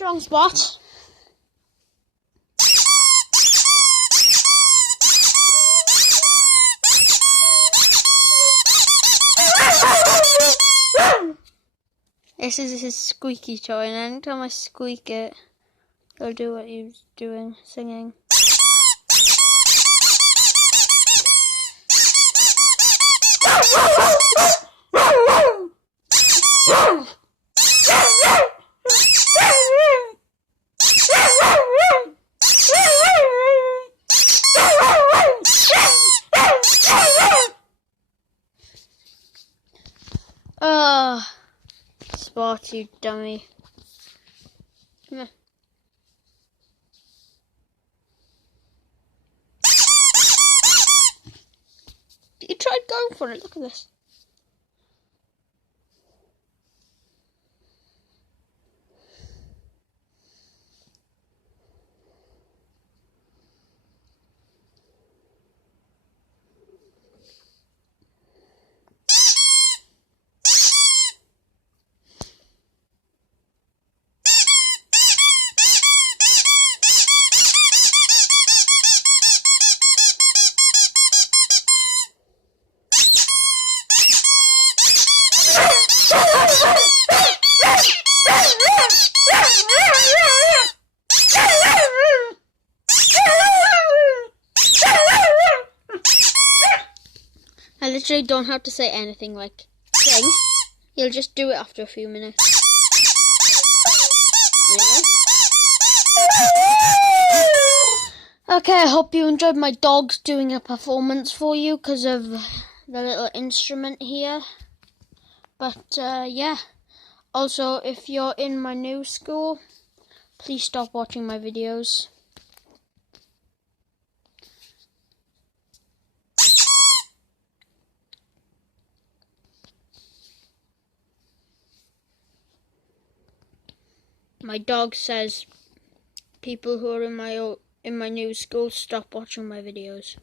Wrong spot. This is his squeaky toy, and anytime I squeak it, he'll do what he was doing, singing. Oh, Spot, you dummy. Come here. You tried going for it, look at this. I literally don't have to say anything like sing. You'll just do it after a few minutes. Okay, I hope you enjoyed my dogs doing a performance for you because of the little instrument here. But yeah, also if you're in my new school, please stop watching my videos. My dog says people who are in my new school, stop watching my videos.